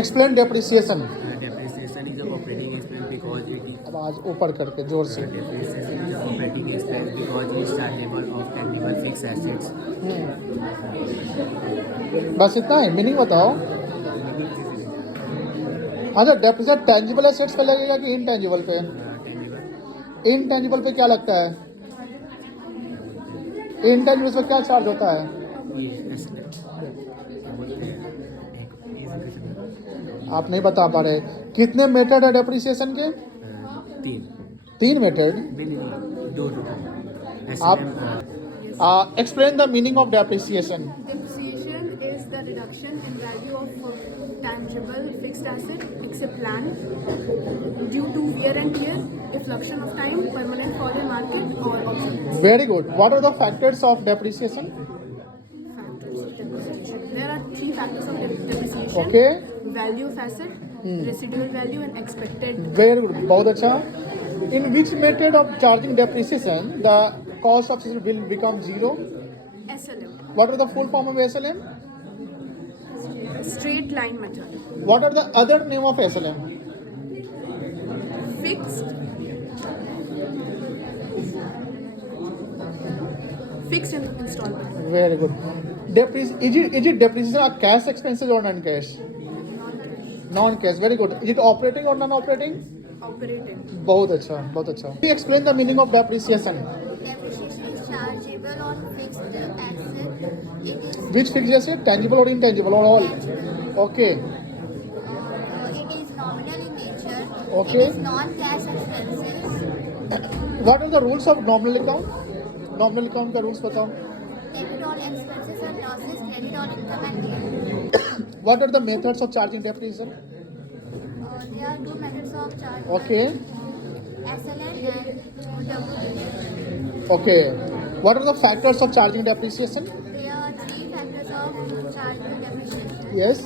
Explain depreciation. Depreciation is an operating expense because it is आवाज ऊपर करके जोर से. depreciation is an operating expense because it is chargeable of tangible fixed assets. बस इतना ही meaning बताओ. अच्छा डेप्रिसिएशन टेंजिबल एसेट्स पे लगेगा कि इनटेंजिबल पे? Tangible इनटेंजिबल पे क्या लगता है? इनटेंजिबल पे क्या चार्ज होता है? ये एसेट क्या बोलते हैं आप नहीं बता पा रहे. कितने मेथड है डेप्रिसिएशन के? तीन 3 मेथड. दो आप explain the meaning of depreciation. Depreciation is the reduction in value of tangible fixed asset except land due to wear and tear, effluxion of time, permanent fall in market or obsolescence. Very good. What are the factors of depreciation? Factors of depreciation. There are 3 factors of depreciation. Okay. Value of asset, residual value and expected. Very good. बहुत अच्छा. In which method of charging depreciation the cost of will become zero? SLM. What are the full form of SLM? Straight line method. What are the other name of SLM? Fixed installment. Very good. Is it depreciation a cash expenses or non-cash? Non-cash. Very good. Is it operating or non-operating? Operating. बहुत अच्छा, बहुत अच्छा. Can you explain the meaning of depreciation? Depreciation is chargeable on fixed asset. It is Which fixed asset? Tangible or intangible or all? tangible. Okay. It is nominal in nature. Okay. It is non-cash expenses. What are the rules of nominal account? Nominal account का rules बताओ. Debit on expenses and losses. Credit on income and gain. What are the methods of charging depreciation? There are 2 methods of charge. Okay. SLN and WDV. Okay. What are the factors of charging depreciation? There are 3 factors of charging depreciation. Yes.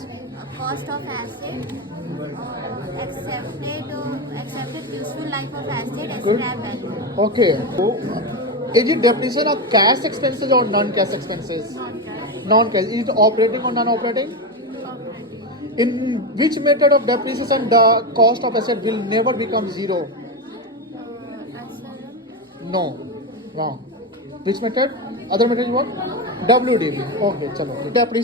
Cost of asset, accepted useful life of asset and Good. scrap value. Okay. So, is it depreciation of cash expenses or non-cash expenses? Non-cash. Is it operating or non-operating? In which method of depreciation the cost of asset will never become zero? No. Wrong. Which method? Other method is what? WDV. Okay, chalo. Depreciation